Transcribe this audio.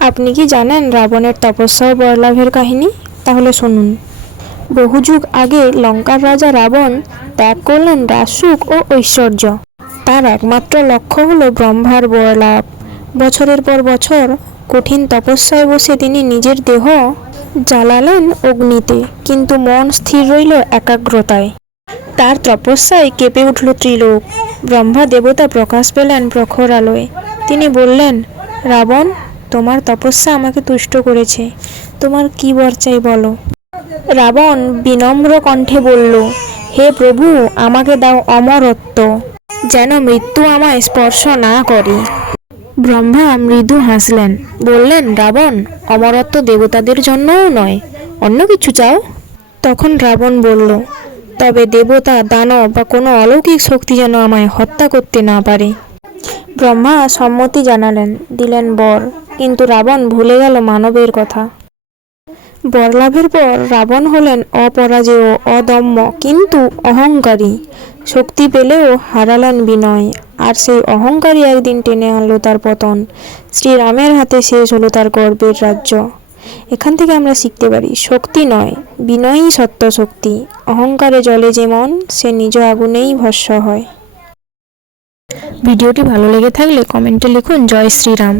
আপনি কি জানেন রাবণের তপস্যা ও বরলাভের কাহিনী? তাহলে শুনুন। বহু যুগ আগে লঙ্কার রাজা রাবণ ত্যাগ করলেন রাজসুখ ও ঐশ্বর্য। তার একমাত্র লক্ষ্য হলো ব্রহ্মার বরলাভ। বছরের পর বছর কঠিন তপস্যায় বসে তিনি নিজের দেহ জ্বালালেন অগ্নিতে, কিন্তু মন স্থির রইল একাগ্রতায়। তার তপস্যায় কেঁপে উঠল ত্রিলোক। ব্রহ্মা দেবতা প্রকাশ পেলেন প্রখর আলোয়। তিনি বললেন, রাবণ, তোমার তপস্যা আমাকে তুষ্ট করেছে। তোমার কি বর চাই বলো। রাবণ বিনম্র কণ্ঠে বলল, হে প্রভু, আমাকে দাও অমরত্ব, যেন মৃত্যু আমায় স্পর্শ না করে। ব্রহ্মা মৃদু হাসলেন, বললেন, রাবণ, অমরত্ব দেবতাদের জন্যও নয়, অন্য কিছু চাও? তখন রাবণ বলল, তবে দেবতা, দানব বা কোনো অলৌকিক শক্তি যেন আমায় হত্যা করতে না পারে। ব্রহ্মা সম্মতি জানালেন, দিলেন বর, কিন্তু রাবণ ভুলে গেল মানবের কথা। বরলাভের পর রাবণ হলেন অপরাজেয়, অদম্য কিন্তু অহংকারী। শক্তি পেলেও হারালেন বিনয়, আর সেই অহংকারী একদিন টেনে আনলো তার পতন। শ্রীরামের হাতে শেষ হলো তার গর্বের রাজ্য। এখান থেকে আমরা শিখতে পারি, শক্তি নয়, বিনয়ই সত্য শক্তি। অহংকারে জ্বলে যেমন, সে নিজ আগুনেই ভস্ম হয়। ভিডিওটি ভালো লেগে থাকলে কমেন্টে লিখুন জয় শ্রীরাম।